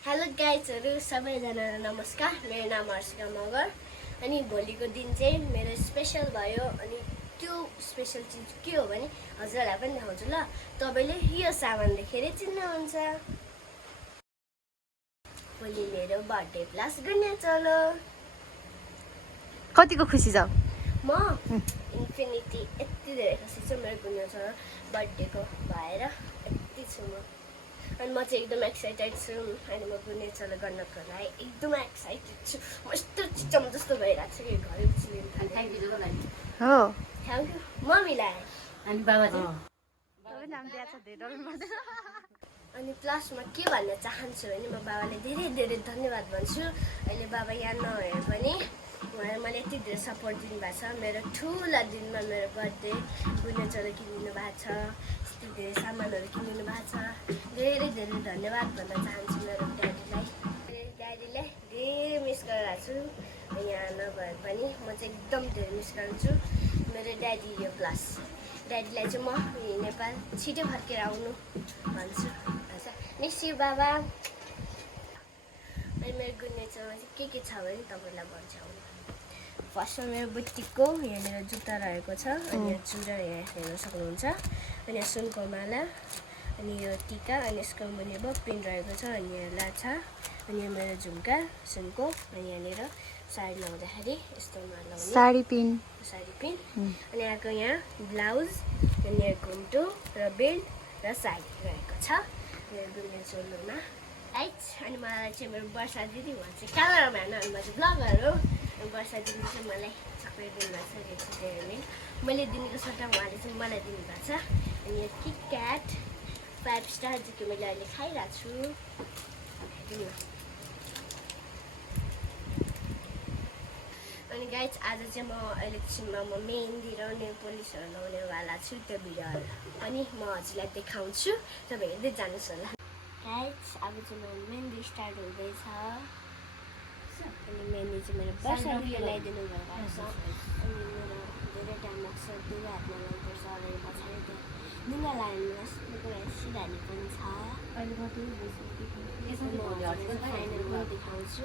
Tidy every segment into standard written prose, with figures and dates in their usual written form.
Hello गाइजहरु सबैजनालाई नमस्कार। मेरो नाम हर्षिका मगर अनि भोलिको दिन चाहिँ मेरो स्पेशल भयो अनि त्यो स्पेशल चीज के हो भने हजुरलाई पनि देखाउँछु ल। तपाईले यो सामान देखेर चिन्नुहुन्छ। भोलि मेरो बर्थडे प्लस गर्ने चलो। कतिको खुसी छौ? म इन्फिनिटी यति धेरै खुसी छु मेरो गुन्ने चलो बर्थडेको भएर यति छु म। अनि म चाहिँ एकदम एक्साइटेड छु अनि म गुन्ने चलो गर्नको लागि एकदम एक्साइटेड छु। म यस्तो चिचम जस्तो भइरहेको छु कि घरै उछिलिन थाले। हो थ्याङ्क यू मम्मीलाई अनि बाबा चाहिँ तपाईँ नाम दिएको छ धेरै पर्दैन। अनि प्लस म के भन्न चाहन्छु भने म बाबाले धेरै धेरै धन्यवाद भन्छु। अहिले बाबा यहाँ नभए पनि उहाँले मलाई यति धेरै सपोर्ट दिनुभएको छ। मेरो ठुला दिनमा मेरो बर्थडे गुन्ने चलो किनिदिनु भएको छ, यति धेरै सामानहरू किनिदिनु भएको छ। धेरै धेरै धन्यवाद भन्न चाहन्छु मेरो ड्याडीलाई। ड्याडीलाई धेरै मिस गरिरहेको छु। यहाँ नभए पनि म चाहिँ एकदम धेरै मिस गर्छु मेरो ड्याडी यो प्लस। ड्याडीलाई चाहिँ म नेपाल छिटो फर्केर आउनु भन्छु। मिस यु बाबा। अनि मेरो गुन्ने चलोमा चाहिँ के छ भने तपाईँलाई भन्छ। फर्स्टमा मेरो बुट्टीको यहाँनिर जुत्ता रहेको छ अनि यो चुरा यहाँ हेर्न सक्नुहुन्छ। अनि यहाँ सुनको माला अनि यो टिका अनि यसको मुनि अब पिन रहेको छ अनि यहाँ लाछा अनि यो मेरो झुम्का सुनको अनि यहाँनिर साडी लाउँदाखेरि यस्तो माला साडी पिन अनि यहाँको यहाँ ब्लाउज अनि यहाँ घुम्टो र बेल्ट र साडी रहेको छ मेरो गुन्ने चोलोमा। अनि मलाई चाहिँ मेरो वर्षा दिदी उहाँ चाहिँ क्यामेराम्यान अनि म चाहिँ ब्लगर हो। वर्षा दिदी चाहिँ मलाई चक्लेट दिनुभएको छ धेरै मैले दिनुको सट्टा उहाँले चाहिँ मलाई दिनुभएको छ। अनि यो किटक्याट 5 स्टार चाहिँ मैले अहिले खाइरहेको छु। अनि गाइज आज चाहिँ म इलेक्सनमा म मेहन्दी र नेल पोलिसहरू लगाउनेवाला छु। त्यो भिडियोहरू पनि म हजुरलाई देखाउँछु, तपाईँ हेर्दै जानुहोस् होला। गाइज अब चाहिँ मेरो मेहन्दी स्टार्ट हुँदैछ अनि मेहन्दी चाहिँ मेरो वर्षाले लगाइदिनु भएको छ। अनि मेरो धेरै टाइम लाग्छ, दुई हातमा लानुपर्छ अनि पछाडि त्यो दुईवटा लाइनमा सिधानी पनि छ। फाइनल देखाउँछु।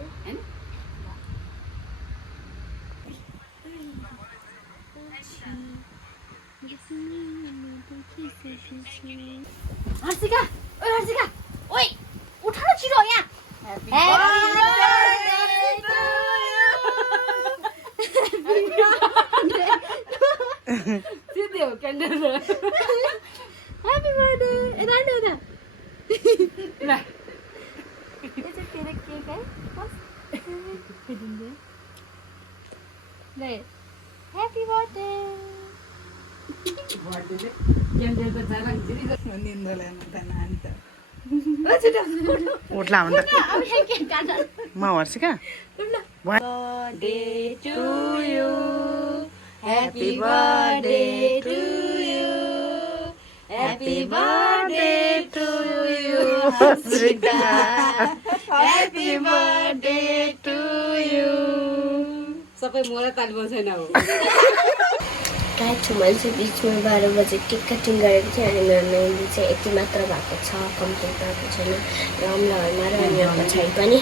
हर्षिका ओइ हर्षिका ओइ उठ न छिटो यहाँ। सिधै हो क्यान्डल ह्यापी बर्थडे ए रानी हो त ल यो चाहिँ तेरो केक है ल ह्यापी बर्थडे क्यान्डलको जाला उठ्ला भन्दा म Harshika birthday to you happy birthday to you happy birthday to you Harshika happy birthday to you. सबै मलाई ताली बजाएन हो। गाइज मैले चाहिँ बिचमा 12 बजे केक कटिङ गरेको थिएँ अनि मेरो मेहन्दी चाहिँ यति मात्र भएको छ, कम्प्लिट भएको छैन। रमलाहरूमा र अनि यो पछाडि पनि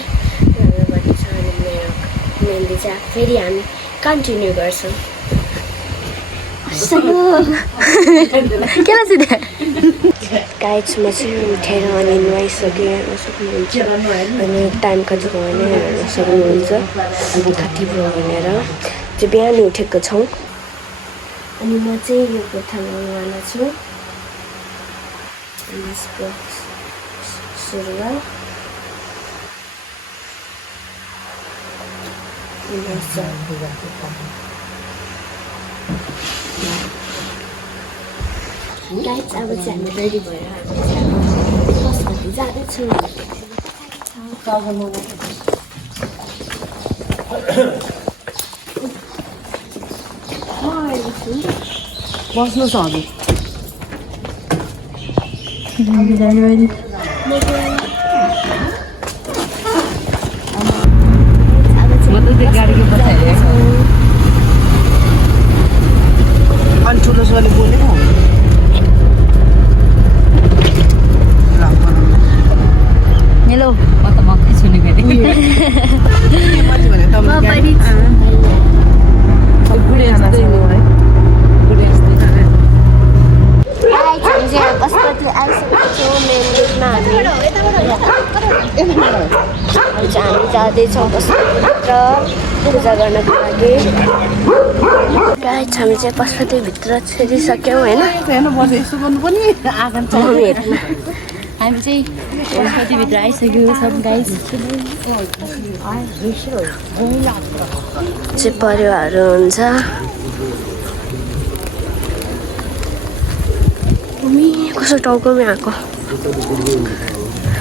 राम्रो छ। अनि मेरो मेहन्दी चाहिँ फेरि हामी कन्टिन्यू गर्छौँ। गाइज म चाहिँ उठेर अनि नुहाइसकेँ हेर्न सक्नुहुन्छ अनि टाइम कति भयो भने हेर्न सक्नुहुन्छ अनि कति भयो भनेर चाहिँ बिहान उठेको छौँ। अनि म चाहिँ यो कुर्ता लगाउनुवाला छु। यसको सुरुवाल गाइज अब चाहिँ हामी रेडी भएर हामी जाँदैछौँ। बस्नुहोस् हजुर म त त्यो गाडीको बसाइदिएँ अनि ठुलो सोले बोलेको हेलो म त सुनेको थिएँ मैले भने त म पनि बुढी आना छ है बुढी जस्तै हामी चाहिँ पशुपति आइसकेको छौँ मेन गेटमा हामी चाहिँ हामी जाँदैछौँ पशुपतिभित्र पूजा गर्नको लागि गाइस हामी चाहिँ पशुपतिभित्र छिरिसक्यौँ होइन हेर्नु पर्छ यसो गर्नु पनि आँगन छ हामी चाहिँ पशुपतिभित्र आइसक्यो सब गाइस चाहिँ परिवारहरू हुन्छ कस्तो टाउकोमै आएको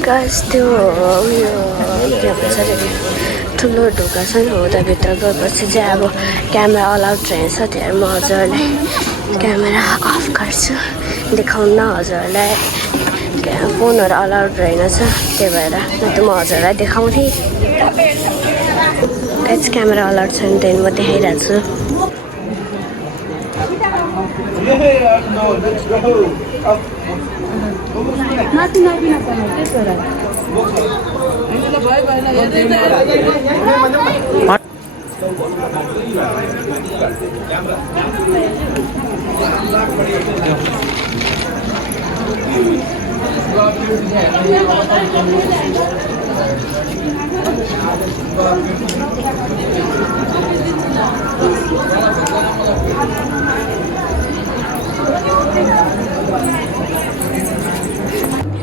गाइस त्यो उयो के भन्छ अरे ठुलो ढोका छ नि हो भित्र गएपछि चाहिँ अब क्यामेरा अलाउड रहेछ त्यहाँ म हजुरहरूलाई क्यामेरा अफ गर्छु देखाउन हजुरहरूलाई फोनहरू अलाउड रहेनछ त्यही भएर न त म हजुरलाई देखाउँथेँ गाइस क्यामेरा अलाउड छैन त्यहाँदेखि म देखाइरहेको छु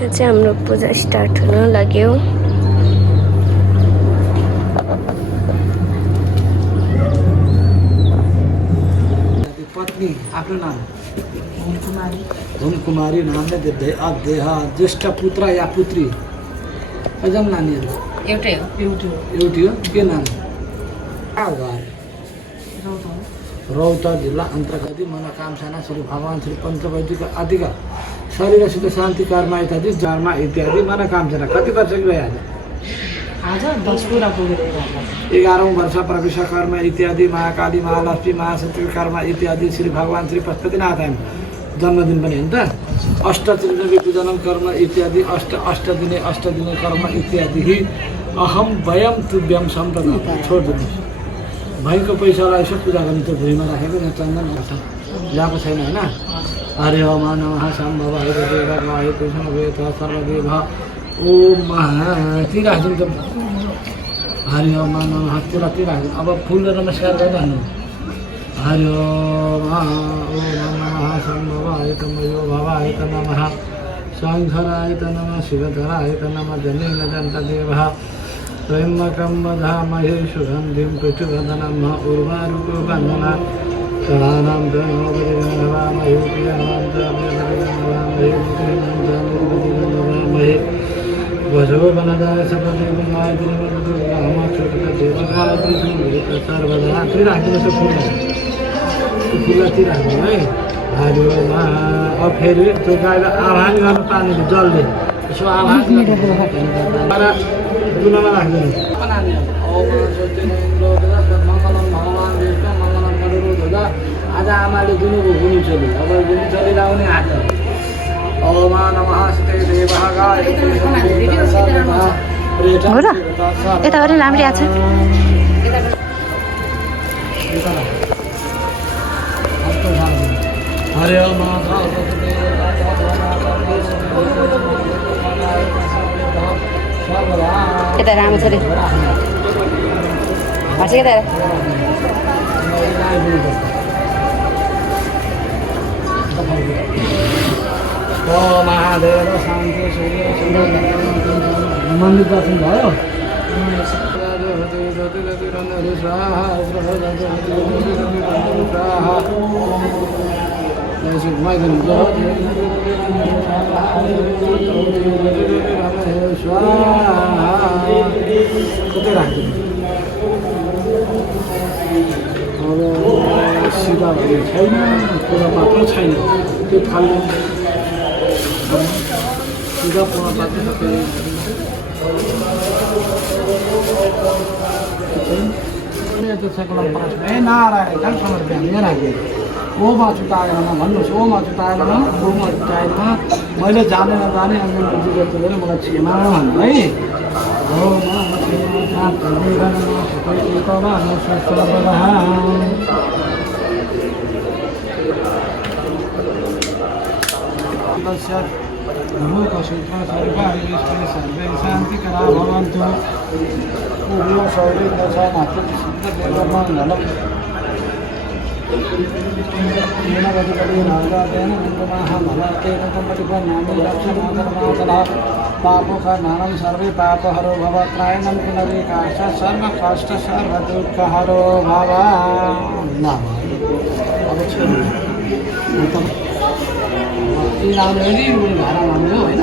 यो चाहिँ हाम्रो पूजा स्टार्ट हुन लाग्यो पत्नी आफ्नो नाम धुन कुमारी नामले देहा ज्येष्ठ पुत्र या पुत्री कतिजना नानीहरू एउटै हो एउटै हो के नाम रौतहट जिल्ला अन्तर्गत मनोकामना श्री भगवान श्री पञ्चवैदिक आदिका शरीरसित शान्ति कर्म इत्यादि जन्म इत्यादि मनोकामना कति वर्ष गइहाल्यो आज 10 पुरा पुगेर 11औं वर्ष प्रवेश कर्म इत्यादि महाकाली महालक्ष्मी महाशक्ति कर्म इत्यादि श्री भगवान श्री पशुपतिनाथ जन्मदिन पनि हो नि त अष्टत्रिदेवी पूजनम कर्म इत्यादि अष्टदिने कर्म इत्यादि अहम वयम तुभ्यम सम्पदा छोडिदिनु भाइको पैसालाई यसो पूजा गर्नु त्यो भुइँमा राखेको यहाँ चन्दन गर्छ ल्याएको छैन होइन हरे ओम नमः सम्भव हरे देव हरे कृष्ण वेद सर्वदेव ओम ती राख्छौँ त हरि ओम नमः पुरा ती राख्छौँ अब फुल र नमस्कार गरिरहनु हरि ओम नमः सम्भव हरे तमयो भवाय त नमः शङ्कराय त नमः शिवधराय त नमः जनेन दन्तदेवः त्र्यम्बकं वदामहे सुगन्धिं पुष्टिवर्धनं उर्वारुकवन्दना कलानां धनोपरिगणवामहे प्रियवामहे भजो वनदाय सपदेवनाय सर्वदा ती राखिदिनुहोस् फुल फुललाई राख्नु है हरिओमा अब फेरि त्यो गाईलाई आह्वान गर्नु पानीले जलले यसो आह्वान दुनामा राखिदिनु आज आमाले दिनुभयो गुनी चोली अब गुनी चोली लाउने आज ओमा नमः स्ते देवः गाय हो र यता गरे राम्रै आछ हरे ओम यता राम्रो छ रे हाँसे के ओ महादेव शान्ति मन्दिर दर्शन भयो कतै राखिदिनु अब सिधा भन्ने छैन पूजा पात्र छैन त्यो थाल्नु सिधा पूजा पात्र सबै नारायण यहाँ राखेँ ओमा चुताएन भन्नुहोस् ओमा चुताएन ओमा चुताएन मैले जाने नजाने अन्य मलाई क्षमा भन्नु है शान्तिकरा भवन्तु पूर्व शौर्य दशा मातृ सिद्धदेवमङ्गलम् येन गतिपति नागादेन नन्दमाः भवतेन कम्पतिपन्नामि लक्ष्यमातरमातरः पापोखनानं सर्वे पापहरो भव त्रायणं पुनरेकाश सर्वकष्ट सर्वदुःखहरो भव नाम यी राम्ररी उयो धारा मान्यो होइन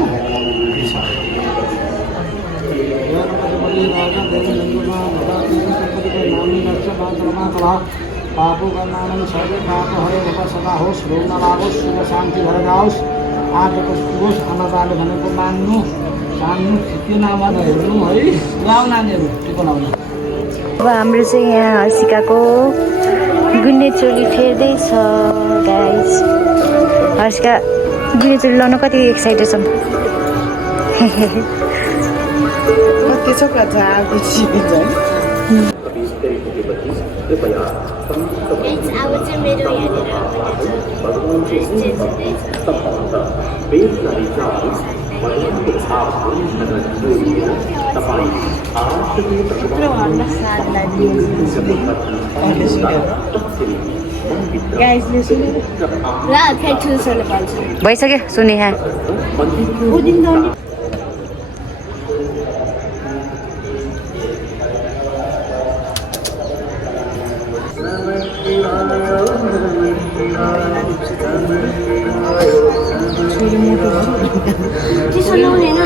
पापो कर्णानं सर्वे पापहरो भव सदा होस् रोग नलागोस् सुख शान्ति भएर जाओस् आँटेको सुकोस् आमाबाले भनेको मान्नु जान्नु त्यो नाममा हेर्नु है गाउँ नानीहरू टिको लाउनु। अब हाम्रो चाहिँ यहाँ हर्षिकाको गुन्ने चोली फेर्दैछ गाइस। हर्षिका गुन्ने चोली लाउन कति एक्साइटेड छौँ। त्यसो गर्छ आएपछि अब चाहिँ मेरो यहाँनिर ड्रेस चेन्ज हुँदैछ। भइसक्यो सुने यहाँ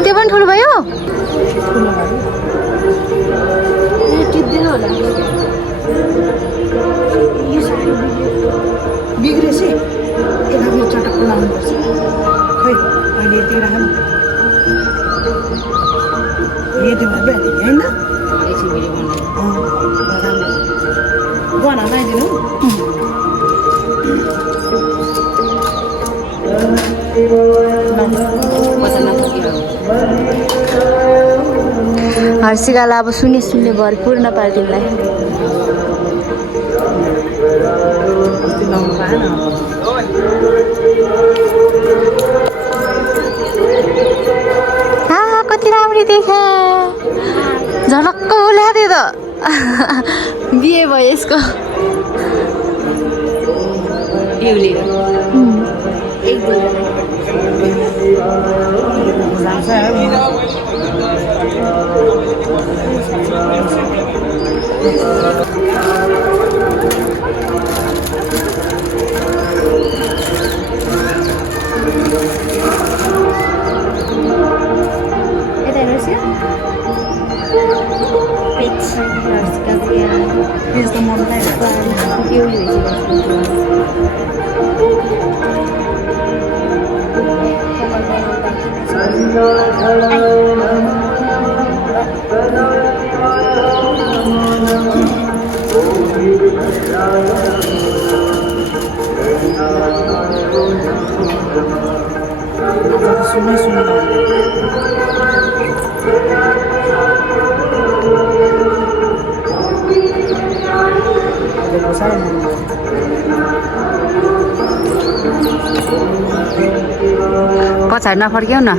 त्यो पनि ठुलो भयो। बिग्रेछ त्यसलाई चटक्क लाउनुपर्छ खै अहिले यति राख्नु यति भइहाल्यो होइन गहना लगाइदिनु हर्षिकालाई अब सुन्ने भरपुर नपाल तिमीलाई। कति राम्री देखा झलक्क बोल्या थियो त बिहे भयो यसको पछाडि नफर्क्यौ न।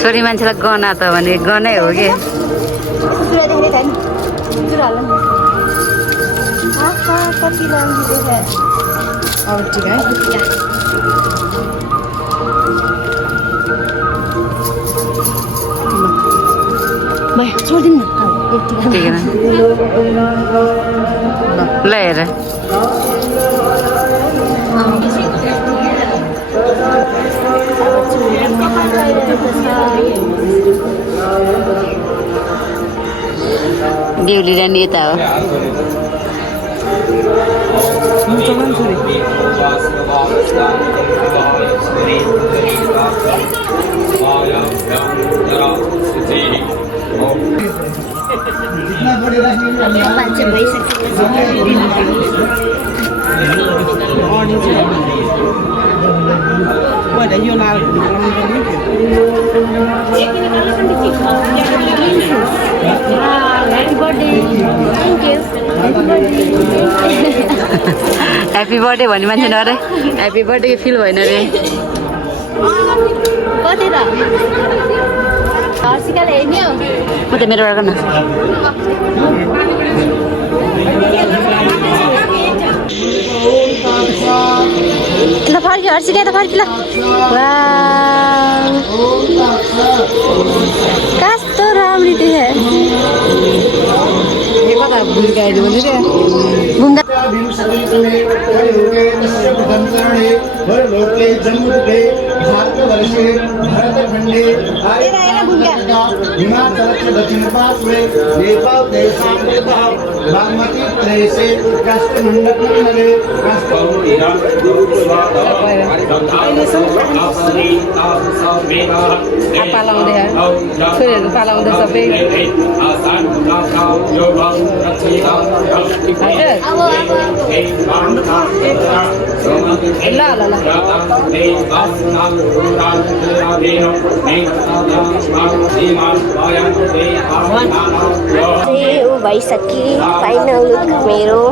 छोरी मान्छेलाई गना त भने गनै हो कि कति राम्रो ठिक है भयो छोडिदिनु ल हेर देउली र नेता हो। बाजे भइसकेको यो लाल happy birthday thank you happy birthday भन्ने मान्छे न अरे ह्याप्पी बर्थडे फिल भएन अरे कति त हर्षिकाले हेर्ने हो म त मेरो गर्न ल फर्क्यो हर्षिका त फर्किल कस्तो राम्री देखे घुम्दा पालाउँदै छोरीहरू पालाउँदै सबै ल ल ल ऊ भइसके फाइनल लुक मेरो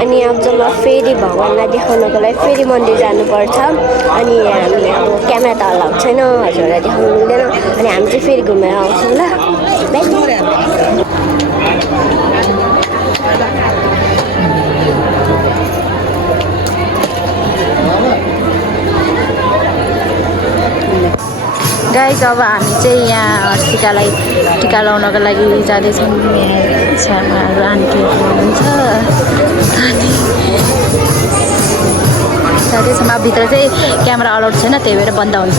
अनि अब जब फेरि भगवान्लाई देखाउनको लागि फेरि मन्दिर जानुपर्छ अनि हामी अब क्यामेरा त अलाउड छैन हजुरलाई देखाउनु मिल्दैन अनि हामी चाहिँ फेरि घुमेर आउँछौँ ल गाइस अब हामी चाहिँ यहाँ हर्षिकालाई टिका लाउनको लागि जाँदैछौँ यहाँ छेउमाहरू आन्टीहरू हुनुहुन्छ अनि जाँदैछौँ अब भित्र चाहिँ क्यामेरा अलाउड छैन त्यही भएर बन्द हुन्छ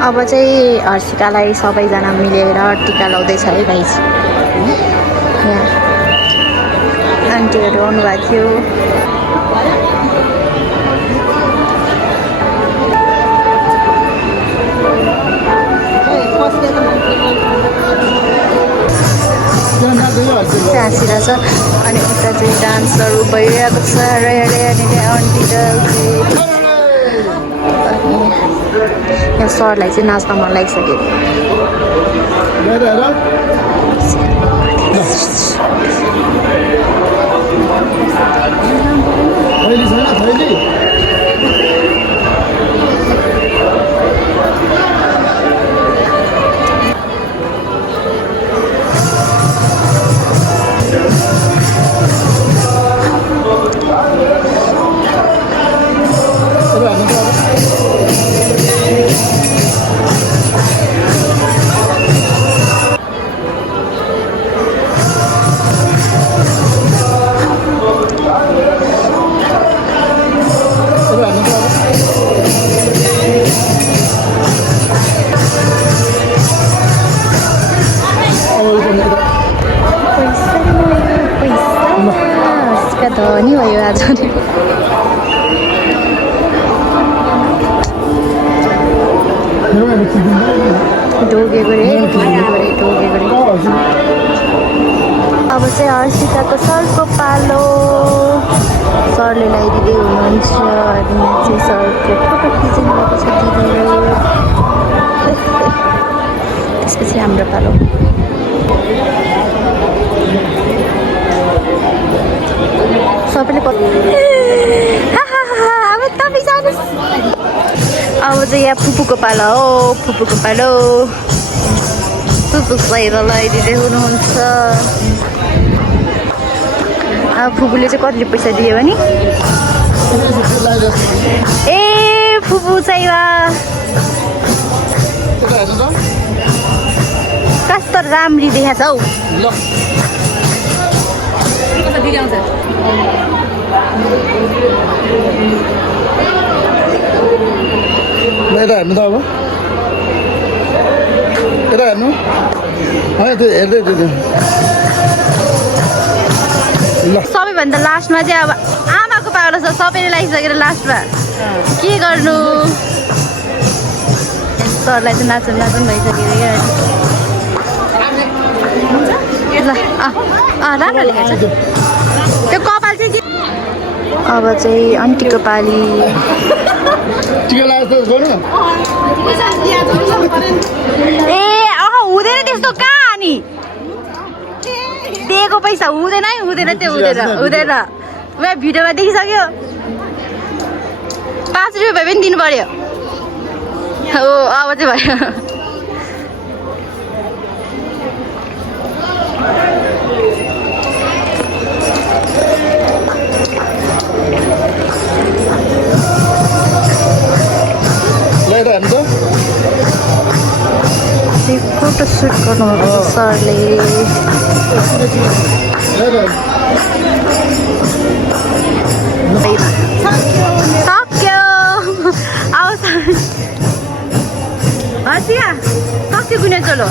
अब चाहिँ हर्षिकालाई सबैजना मिलेर टिका लाउँदैछ है गाइस यहाँ आन्टीहरू आउनुभएको थियो हाँसिरहेको छ अनि उता चाहिँ डान्सहरू भइरहेको छ र अनि आन्टी र यहाँ सरलाई चाहिँ नाच्न मन लागिसक्यो धनी भयो आज ढोगेको रे अब चाहिँ हर्षिकाको सरको पालो सरले लगाइदिँदै हुनुहुन्छ अनि यहाँ चाहिँ सरको फोटो खिचिनु भएको छ दिदीले त्यसपछि हाम्रो पालो सबैले अब चाहिँ यहाँ फुपूको पालो हो फुपूको पालो फुपू बाहिर लगाइदिँदै हुनुहुन्छ अब फुपूले चाहिँ कतिले पैसा दियो भने ए फुपू चाहिँ कस्तो राम्री देखाएको छ हौ यता हेर्नु त अब यता हेर्नु होइन त्यो हेर्दै त्यो सबैभन्दा लास्टमा चाहिँ अब आमाको पालो छ सबैले लगाइसकेर लास्टमा के गर्नु सरलाई चाहिँ नाचुन भइसक्यो अरे ल राम्रो लेखेको छ त्यो कपाल चाहिँ अब चाहिँ आन्टीको पाली ए हुँदैन त्यस्तो कहाँ अनि दिएको पैसा हुँदैन त्यो हुँदैन मैं भिडियोमा देखिसक्यो 5 रुपियाँ भए पनि दिनु पर्यो हो अब चाहिँ भयो फोटो सुट गर्नुहुन्छ सरले सक्यो आउँछ हसिया सक्यो गुने चलो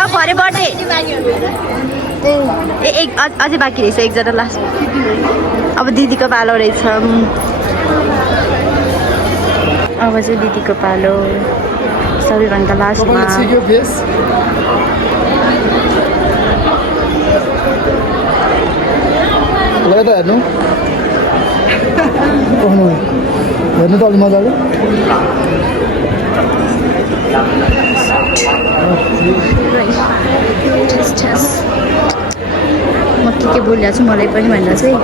अब भरे बर्थडे एक अझै बाँकी रहेछ एकजना लास्ट अब दिदीको पालो रहेछ अब चाहिँ दिदीको पालो सबैभन्दा लास्टमा हेर्नु हेर्नु त अलि मजाले म के बोलिरहेको छु मलाई पनि भन्दा चाहिँ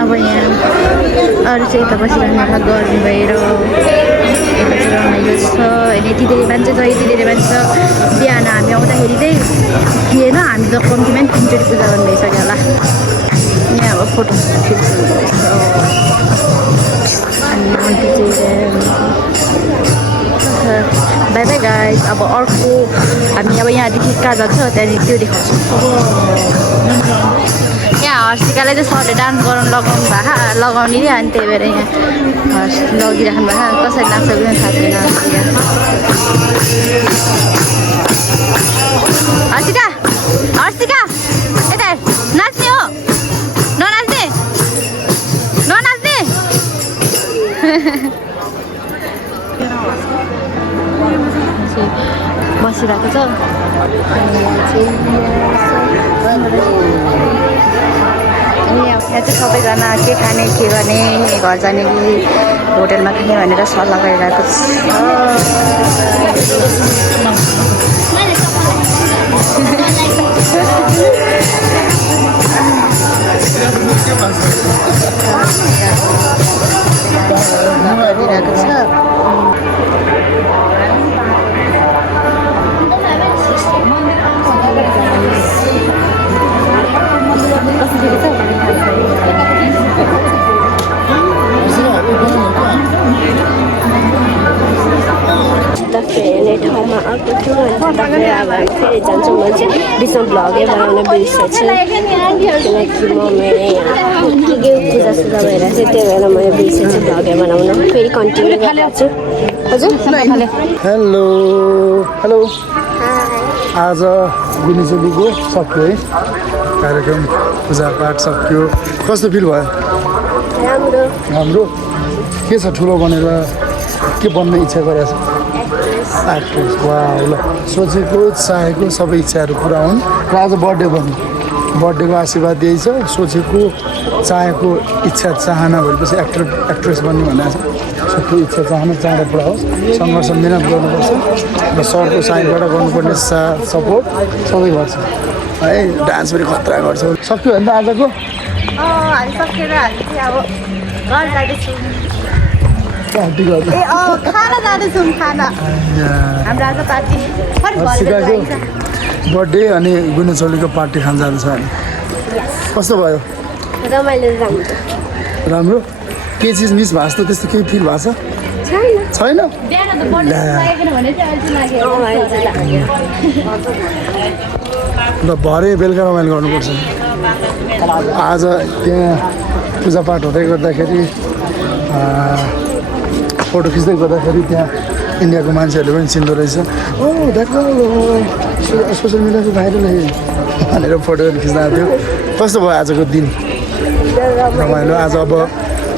अब यहाँ अरू चाहिँ यता बसिरहनु गर्नु भएर रमाइलो छ होइन यति धेरै मान्छे छ बिहान हामी आउँदाखेरि चाहिँ थिएन हामी त कम्तीमा पनि 3 चोटि पूजा गर्नु भइसक्यो होला यहाँ अब फोटो अनि आन्टी चाहिँ बाई बाई गाइस अब अर्को हामी अब यहाँदेखि कहाँ जान्छ त्यहाँदेखि त्यो देखाउँछु यहाँ हर्षिकालाई चाहिँ सरले डान्स गराउनु लगाउने रे अनि त्यही भएर यहाँ लगिराख्नु भएको कसरी नाच्छ पनि थाहा छैन हर्षिका यता नाच्ने हो ननाच्ने बसिरहेको छ यहाँ चाहिँ सबैजना के खाने के गर्ने घर जाने कि होटेलमा खाने भनेर सल्लाह गरिरहेको छ हेर्ने ठाउँमा अर्को थियो अनि तपाईँ अब हामी फेरि जान्छौँ म चाहिँ बिचमा भ्लगै बनाउन बिर्सेछु किनकि म मेरो यहाँ के पूजासुजा भइरहेको थियो त्यही भएर मैले बिर्सेछु भ्लगै बनाउन फेरि कन्टिन्यू गरिरहेको छु हजुर हेलो आज गुनिचोलीको सक्यो है कार्यक्रम पूजापाठ सक्यो कस्तो फिल भयो राम्रो के छ ठुलो बनेर के बन्न इच्छा गरेको छ एक्ट्रेस वा ल सोचेको चाहेको सबै इच्छाहरू पुरा हुन् र आज बर्थडे भन्नु बर्थडेको आशीर्वाद दिएछ सोचेको चाहेको इच्छा चाहना भएपछि एक्ट्रेस बन्ने भनेको छ सबै इच्छा चाहना चाँडो पुरा होस् सङ्घर्ष मिहिनेत गर्नुपर्छ र सरको साइडबाट गर्नुपर्ने सपोर्ट सबै गर्छ है डान्स पनि खतरा गर्छ सक्यो भने त आजको हामी सकेर हामी चाहिँ अब घर जाँदैछौँ खाना जाँदैछौँ खाना हाम्रो आज पार्टी बर्थडे अनि गुनिचोलीको पार्टी खान जाँदैछ अनि कस्तो भयो राम्रो के चिज मिस भएको छ त्यस्तो केही फिल भएको छैन ल भरे बेलुका रमाइलो गर्नुपर्छ आज त्यहाँ पूजापाठ हुँदै गर्दाखेरि फोटो खिच्दै गर्दाखेरि त्यहाँ इन्डियाको मान्छेहरूले पनि चिन्दो रहेछ ओ द्याट सोसियल मिडियाको भाइरल भनेर फोटोहरू खिच्दा थियो कस्तो भयो आजको दिन रमाइलो आज अब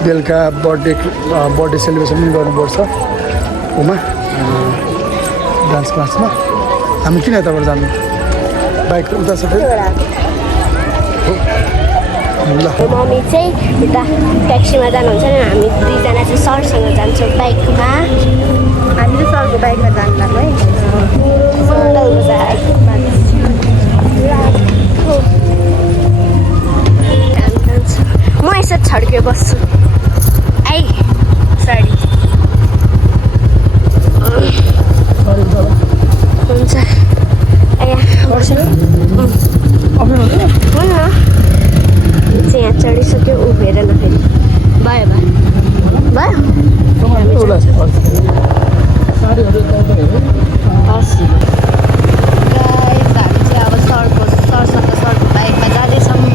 बेलुका बर्थडे सेलिब्रेसन पनि गर्नुपर्छ उमा डान्स क्लासमा हामी किन यताबाट जानु बाइक उता छ फेरि ल मम्मी चाहिँ उता ट्याक्सीमा जानुहुन्छ नि हामी दुईजना चाहिँ सरसँग जान्छौँ बाइकमा हामी चाहिँ सरको बाइकमा जानु लाग्यो है मङ्गल बजार म यसो छड्के बस्छु आई सरी हुन्छ हुन्न चाहिँ यहाँ चढिसक्यो उभिएर नफेरि भयो भयो हस् गाइस हामी चाहिँ अब सरको बाइकमा जाँदैछौँ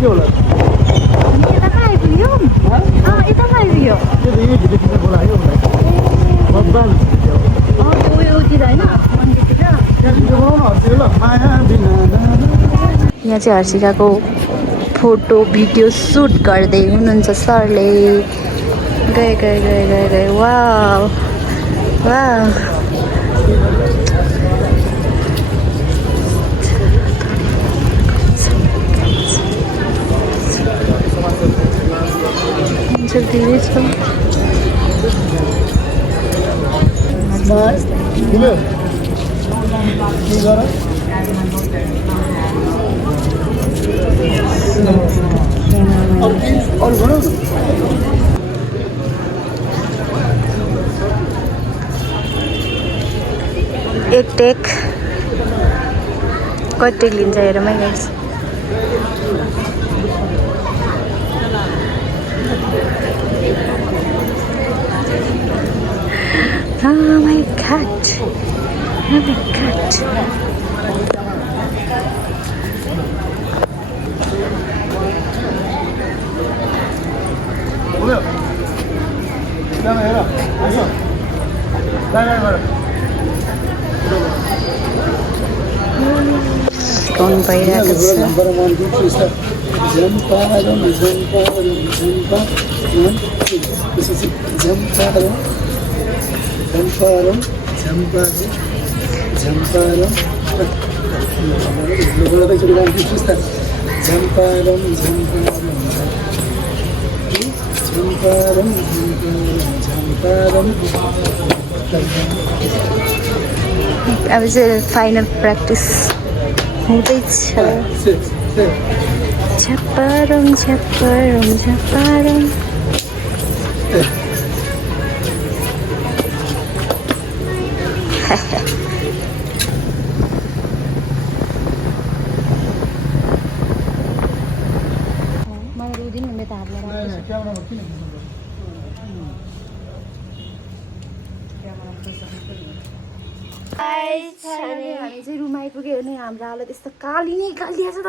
के होला यता कहाँ आइपुग्यो यता कहाँ आइपुग्यो उयोतिर होइन यहाँ चाहिँ हर्षिकाको फोटो भिडियो सुट गर्दै हुनुहुन्छ सरले गए वाउ वाउ एक टेक कति टेक लिन्छ हेर मैले Oh my god. Oh my god. कौन भइरहेको छ अब चाहिँ फाइनल प्र्याक्टिस हुँदैछ छप्परम छप्परम छप्परम मलाई रुदिन नि त हातमा हामी हामी चाहिँ रुम आइपुग्यो भने हाम्रो हालत यस्तो काली कालिया छ त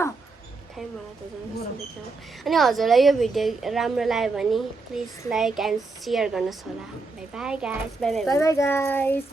अनि हजुरलाई यो भिडियो राम्रो लाग्यो भने प्लिज लाइक एन्ड सेयर गर्नुहोस् होला by by guys by by guys